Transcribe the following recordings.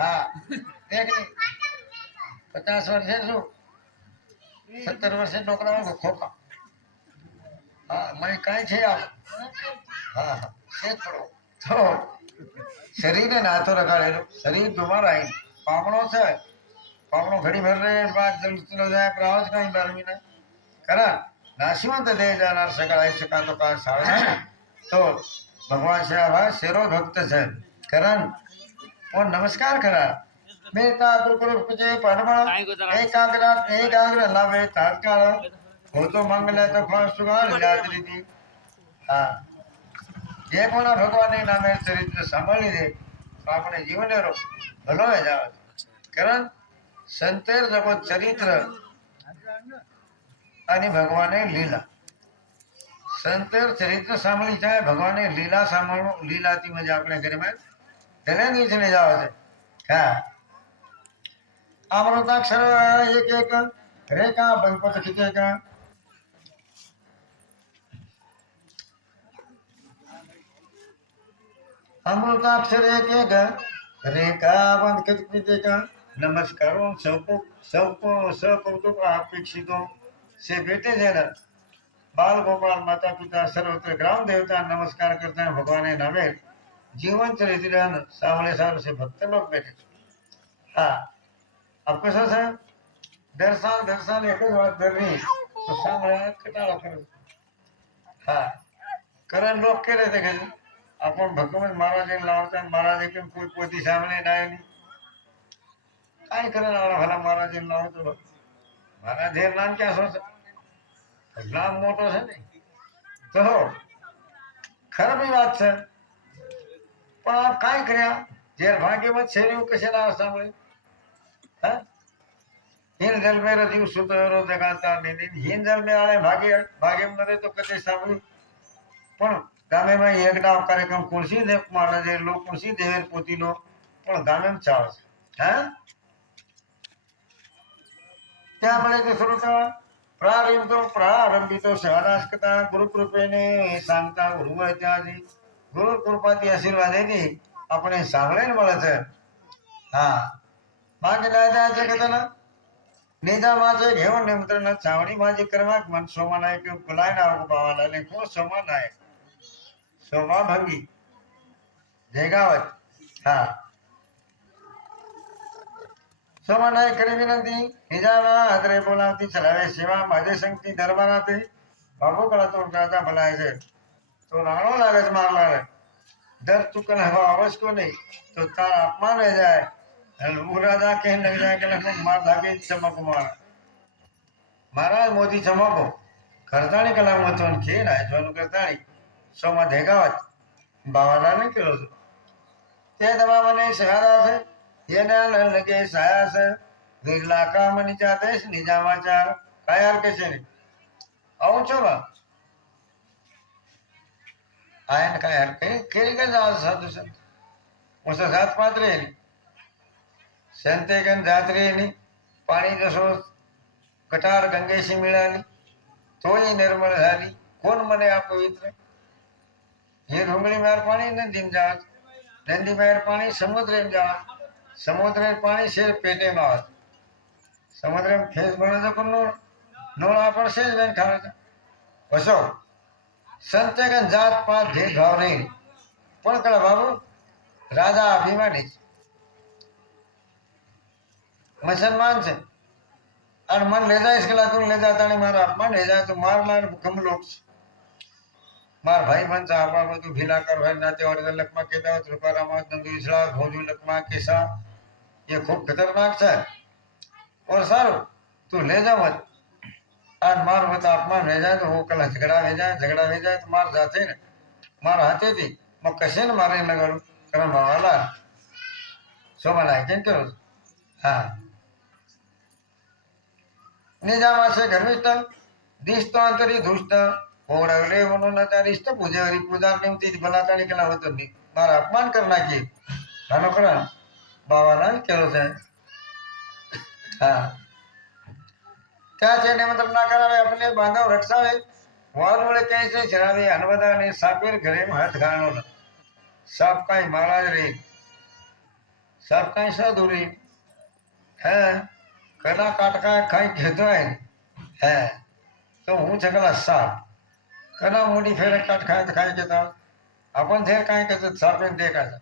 હા દેખ ની 50 વર્ષે શું 70 વર્ષે છોકરાઓ ખોખા હા મને કઈ છે આપ હા હા છે થોડો તો શરીરને નાતો રખાડેલું શરીર બીમાર આવી પાપણો છે પાપણો ઘડી ભર રહે પાંચ ચલો જાય પ્રવાસ કઈ બારમી ના ખરા નાશવંત દે જાનાર સકાળાઈ શકાતો કાર સાવે તો ભગવાન છે આવા શેરો ભક્ત છે કરણ और नमस्कार करा मेता गुरु पूजे परमण एकाग्र लावे तात्काल हो तो मंगल तो फल सुगाल जात्री थी हाँ જે કોના ભગવાનના નામે ચરિત્ર સાંભળી દે તો આપણે જીવન ભલો જાવ કારણ સંતેર જગત ચરિત્ર અને ભગવાને લીલા સંતેર ચરિત્ર સાંભળી જાય ભગવાને લીલા સાંભળવું લીલાથી મજા આપણે ઘરમાં ધને નીચે જાવ છે હા અમૃતાક્ષર એક એક રેખા બંપત ખીચેગા अमृताक्षर एक एक रेखा बंद खींचेगा नमस्कार सबको सकौतुक अपेक्षितों से बेटे जन बाल गोपाल माता पिता सर्वत्र ग्राम देवता नमस्कार करते हैं भगवान नामे जीवन चरित्र सामने सार से भक्त लोग बैठे हाँ अब कैसा है दर्शन एक बात कर रही तो सामने कटाला करो हाँ करण लोग के रहते देखे अपन भगवान महाराज लावता महाराज के कोई पोती सामने ना नहीं काय करे ना भला महाराज लाव तो महाराज देर नाम क्या सोच नाम मोटो है नहीं तो खराबी बात है पण आप काय કર્યા જેર ભાગ્યમાં છે એવું કશે ના સાંભળે હા હિન જલ મેર જીવ સુતરો જગાતા નહીં હિન જલ મે આલે ભાગ્ય મરે તો કદે સાંભળ્યું પણ ગામેમાં એકડા કાર્યક્રમ ખુરશી દે મહારાજે લોક ખુરશી દેવેર પોતીનો પણ ગામેમાં ચાલે છે હા ત્યાં મળે કે સ્વરૂપ પ્રારંભિતો સહરાસ્કતા ગુરુ કૃપેને શાંતા ગુરુ ત્યાંથી ગુરુ કૃપાથી આશીર્વાદ એથી આપણે સાંભળે ને મળે છે હા માંગ દાદા છે કે તને નીજા માજે घेऊन निमंत्रण चावणी माझी क्रमांक मन सोमा नायक बुलाय ना बावाला ने को सोमा नायक सोमा भंगी जयगावत हा सोमा नायक કરી વિનંતી નિજાના હાજરે બોલાવતી ચલાવે સેવા માજે સંગતી દરબારાથી બાબુ કળા તો રાજા ભલાય છે તો રાણો લાગે છે માર લાગે डर चुकन हवा आवाज को नहीं तो तार अपमान रह जाए राजा कहने लग जाए कि लगभग मार धागे चमक मार महाराज मोदी चमको करताणी कला मतवन खेल है जोनु करताणी सोमा देगावत बावाला ने करो ते दवा मने सहारा से ये ना लगे साया से विरला का मनी जाते निजामाचा कायार के से आऊ छो बा आयन कायार के केरी का जात साधु संत उस जात पात्र है संते कन जात रे नहीं पानी जसो कटार गंगे से मिळाली तोही निर्मळ झाली कोण म्हणे अपवित्र हे डोंगरी मार पाणी नदीम जात नदी मार पाणी समुद्रेम जात समुद्रेम पाणी से पेटे मावत समुद्रेम फेस बनायचं पण नोळ आपण शेज बन खायचं असो संते कन जात पात भेदभाव नाही पण कळा बाबू राजा अभिमानी मुसलमान से और मन ले जाए इसके तू ले जाता नहीं मारा अपमान ले जाए तो मार लार कम लोग मार भाई बन साहबा को तू भिला कर भाई नाते और लकमा के दावत रुपारा मात नंदू इसला भोजू लकमा केसा ये खूब खतरनाक है और सारो तू ले जा मत और मार मत अपमान ले जाए तो वो कल झगड़ा ले जाए तो मार जाते न मार हाथे थी मैं कसे न मारे लगाड़ू करम वाला सोमा लाए क्या करो हाँ निजामाचे घरविष्ट दिसतो अंतरी धुष्ट ओढवले म्हणून रिष्ट पूजेवरी पूजा निमती बलाताणी केला होतो मारा अपमान करना की अनुकरण बाबाला केलं आहे हा त्याचे निमंत्रण ना करावे आपले बांधव रक्षावे वारुळे कैसे शरावे अनवदाने सापेर घरे हात घालवलं साप काही महाराज रे સાપ કાંઈ સાધુરી હે કના કાટકા કાંઈ કહેતો હે તો હું છે પેલા સાપ કના મોટી ફેરે કાટ ખાય તો કાંઈ કહેતા આપણ ફેર કાંઈ કહેતો સાપ એમ દેખાય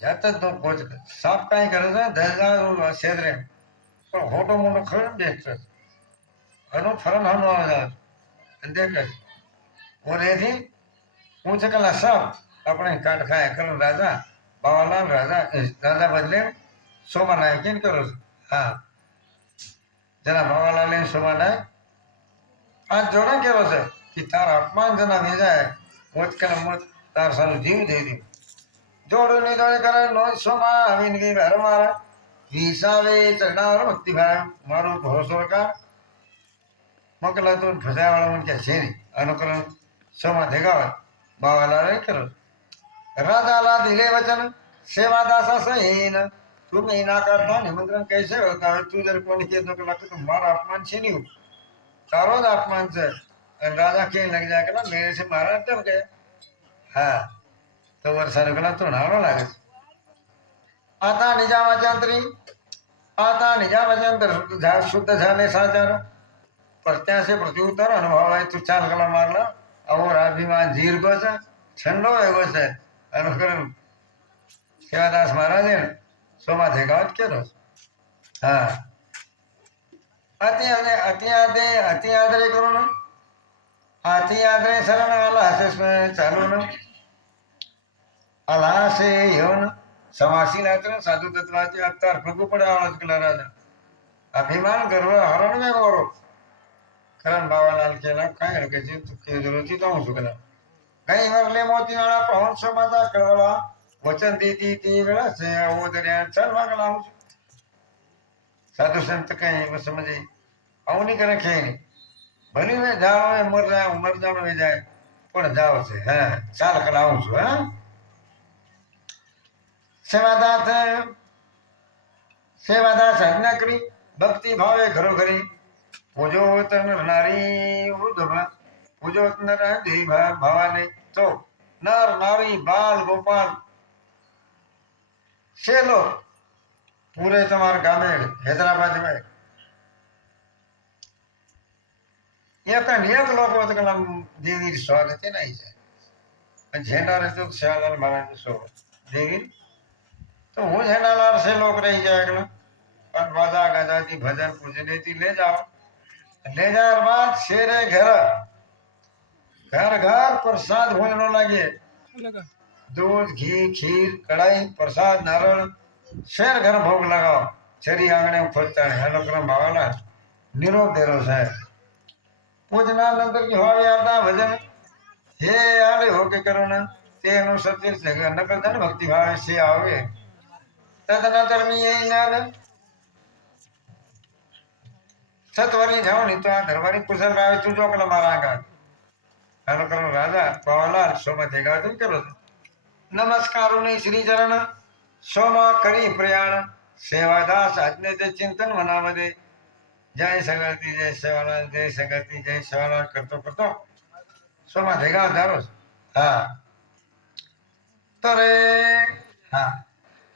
જાત જ તો પહોંચ સાપ કાંઈ કરે છે ધજા છેદરે પણ હોટો મોટો ખરો ને દેખતો હનો ફરન હનો આવે દેખે ઓર એથી હું છે પેલા સાપ આપણે કાટ ખાય કરો રાજા બાવાલાલ રાજા બદલે સોમાનાયક કેમ કરો છો હા જરા બાવાલાલ સોમાનાયક આ જોડા કેવો છે કે તારા અપમાન જના વેજાય મોત કે મોત તાર સારું જીવ દઈ દે જોડું ની દોડે કરે નો સોમા આવીને ગઈ ઘર મારા વિસાવે ચરણાવર ભક્તિભાઈ મારું ભરોસો કા મોકલા તો ફસાવાળા મને કે છે નહીં અનુકરણ સોમા દેખાવે બાવાલાલ કરો राजा ला दिले वचन सेवा दासा सहीन तुम ना करता निमंत्रण कैसे होता है तू जर कोई के तो लगता तुम्हारा अपमान छे नहीं तारो ज अपमान से राजा के लग जाए ना मेरे से मारा डर गए हाँ तो वर्षा रुकना तो नारो लागे आता निजामाचंत्री शुद्ध झाले साचार प्रत्या से प्रत्युत्तर अनुभव है तू चाल कला मारला और अभिमान जीर को ठंडो एगो છે અનુકરણ સેવાદાસ મહારાજે સોમા દેખાવત કર્યો હા અતિ આદરે કરો ને અતિ આદરે શરણ આલા હશે ચાલુ ને આલા છે યવન સમાસી નાત્ર સાધુ તત્વાથી અવતાર પ્રભુ પડે આવાજ કલા રાજા અભિમાન ગર્વ હરણ મેં ગોરો કરણ બાવાલાલ કેલા કાંઈ કે છે તું કે જરૂરથી તો હું છું કલા कई मरले मोती वाला पहुंच सो माता कड़वला वचन दी थी वेला से वो दरिया चल वागला हूं साधु संत कहीं वो समझे आऊ नहीं करे खे नहीं भली में जाओ मर जाओ में जाए पण जाओ से है चाल कलाऊं छू हां सेवादास આજ્ઞા કરી ભક્તિ ભાવે ઘરો ઘરી પૂજો તન નારી વૃદ્ધ પૂજો નર દેવી ભવાને तो नर नारी बाल गोपाल से लोग पूरे तुम्हारे गाँव हैदराबाद में एक लोग देवी स्वागत है नहीं है झेंडा रहते तो सेवालाल महाराज स्वागत देवी तो हूँ झेंडालाल से लोग रही जाएगा पर बाजा गाजा की भजन पूजने थी ले जाओ ले जाए बाद शेरे घर घर घर प्रसाद भोजन लगे दूध घी खीर कढ़ाई प्रसाद नारळ शेर घर भोग लगाओ छरी आंगणे खोजता है अनुक्रम भावना निरोध देरो साहेब पूजना नंतर की भावे आटा भजन हे आले होके करो ना ते अनुसार तीर्थ नकल धन भक्ति भाव से आवे तदनंतर मी यही नाल सतवरी जाओ नहीं तो आ घरवारी कुशल रावे तू जो कला मारांगा अनुकरण राजा बावालाल सोमा देखावत करो नमस्कारो ने श्री चरण सोमा करी प्रयाण सेवादास आज्ञे ते चिंतन मनामध्ये जय संगती जय सेवालाल जय संगती जय सेवालाल करतो करतो सोमा देखावत दारो हा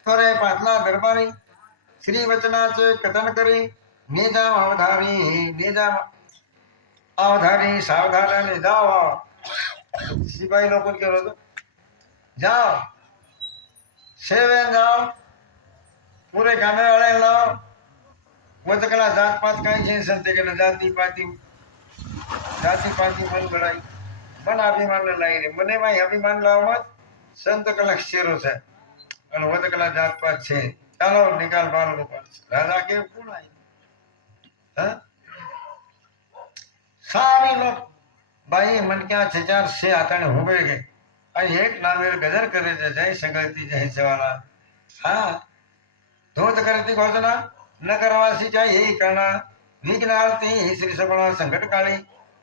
तोरे पाटला दरबारी श्री वचनाचे कथन करी निजाम अवधारी सावधान जाओ सिपाही लोग के रोज जाओ सेवे जाओ पूरे गाने वाले लाओ वो तो कला जात पात कहीं से संते के जाति पाति मन बढ़ाई मन अभिमान लाई रे मने भाई अभिमान लाओ मत संत कला शेरो से और वो तो कला जात पात छे चलो निकाल बाल गोपाल राजा के कौन आई हाँ सारे लोग भाई मन क्या चार से आता ने हो गए एक नामेर गजर करे जय संगति जय सेवाला हाँ धोत करती घोषणा न करवासी चाहे यही करना विघ्न आरती श्री सगुणा संकट काली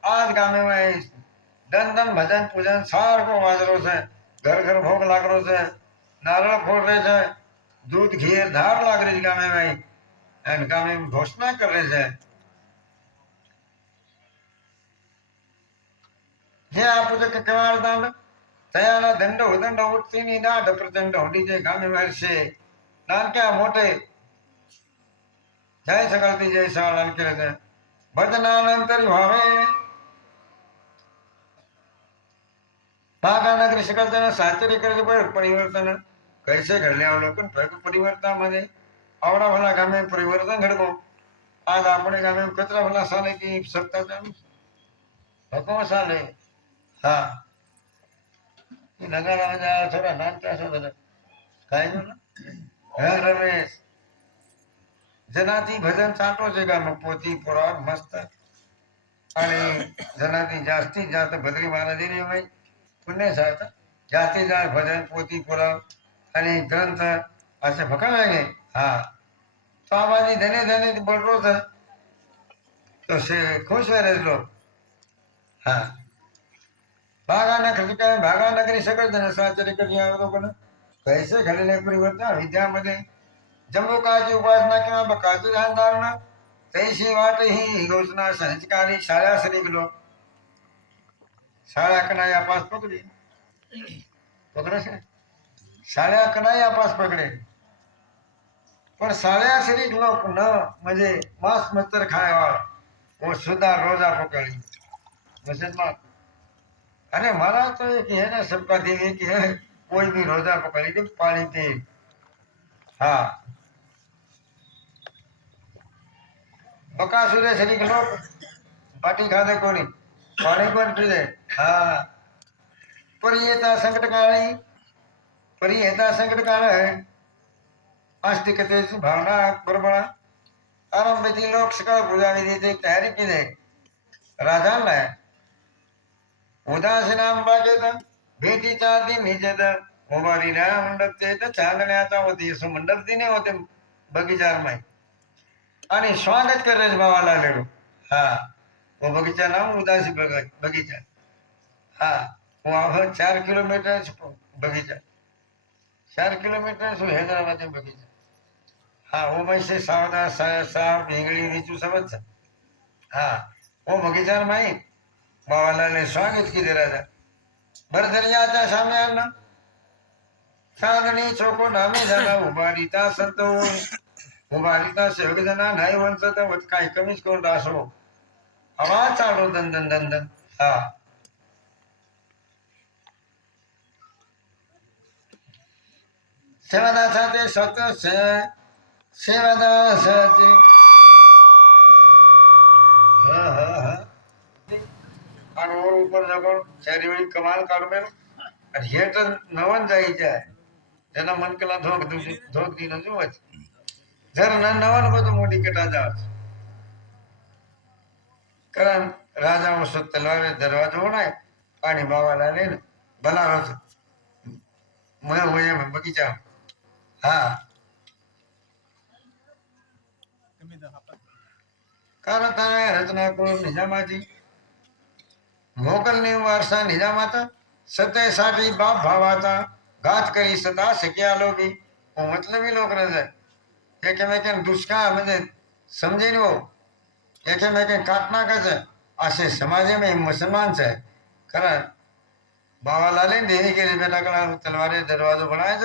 आज गामे में दन दन भजन पूजन सार को वाजरो से घर घर भोग लाग रो से नारळ फोड़ रहे से दूध घी धार लाग रही गामे में गामे में घोषणा कर रहे से हे आपूजक कवार दान तयाला दंड उदंड उठती नी डाढ प्रचंड होडी जे गामे में से नानक्या मोठे जय सकाळती जय सकाळ केले भजनानंतर व्हावे भागानगरी शिकलताना साचरी करायचे परिवर्तन कैसे घडले अवलोकन परिवर्तनामध्ये आवडा भला गामे परिवर्तन घडको आज आपण गामे कचरा भला साले की सत्ता हुकुम साले हा नगारा म्हणजे थोडा नानक्या असं झालं काय झालं रमेश जनाती भजन चाटो છે ગામ પોતી પુરાણ મસ્ત અને જનાતી જાસ્તી જાત ભદ્રી મહારાજની અમે પુણ્ય સાહેબ જાસ્તી જાત ભજન પોતી પુરાણ અને ગ્રંથ અસે ભકાવે હા તો આ બાજી ધને ધને બળરો છે તો સે ખુશ રહેલો હા ભાગાના ખર્ચા ભાગાનગરી સગળ ધને સાચરી કરી આવ્યો કોને कैसे घडले परिवर्तन विद्यामध्ये जम्मू काळची उपासना किंवा बकाची ध्यान धारणा तैशी वाट ही योजना संस्कारी शाळा सरी गेलो शाळा कनाई आपास पकडी पकडे शाळा कनाई आपास पकडे पण शाळा सरी लोक न म्हणजे मांस मच्छर खायवाळ वो सुद्धा रोजा पकड़ी मुसलमान अरे मारा तो एक है ना सबका दिल एक है कोई भी रोजा पकड़ी तो पानी पी हाँ बकासुरे शरीक लोग बाटी खाते कोणी पाणी पण पिले हा परियता संकट काळी परियता संकट काळ आहे आस्तिकतेची भावना बरोबर आरंभीची लोक सकाळ पूजा विधीची तयारी केली राजांना उदासीनाम बागेत भेटीच्या आधी निजेत उभारीला मंडप ते चांदण्याचा होती असं मंडप दिने होते बगीचार माही आणि स्वागत करायचं भावाला आलेलो हा वो बगीचा नाम उदासी बगीचा हा वो 4 किलोमीटर बगीचा 4 किलोमीटर सु हैदराबाद बगीचा हाँ वो वैसे सावधा साहब हिंगड़ी नीचू समझ हाँ वो बगीचा माही बाबाला ने स्वागत की दे राजा भरदरियाच्या सामे आणला साधणी चोको नामे झाला उभारीता संतो उभारीता सेवक जना नाही वंचत काय कमीच करून रासो आवाज चालू दन दन दन दन हा सेवादासाचे स्वतः सेवादासाचे हा हा हा आणि वर ઉપર જગણ ચારી વળી કમાલ કાઢવે અને હે તો નવન જાય જાય એના મન કલા ધોક દી ન જોવે જર ન નવન બધું મોટી કટા જાવ કારણ રાજા વસ્તુ તલવારે દરવાજો હોણાય પાણી બાવાલા લઈને ભલારો છે મેં હોય એમ બગીચા હા કારણ તારે રચનાકુળ નિજામાજી મોગલની વારસા નિજામાતા સત્યसाठी बाप भावाचा घात करी सदा शक्या लोभी वो मतलबी लोक रहे एकेमेकांना दुष्काळ म्हणजे समजे नो एकेमेकांना काटना कसे असे समाजामध्ये मुसलमान છે कारण बाबा लाले देने के लिए बेटा कला तलवारें दरवाजों बनाए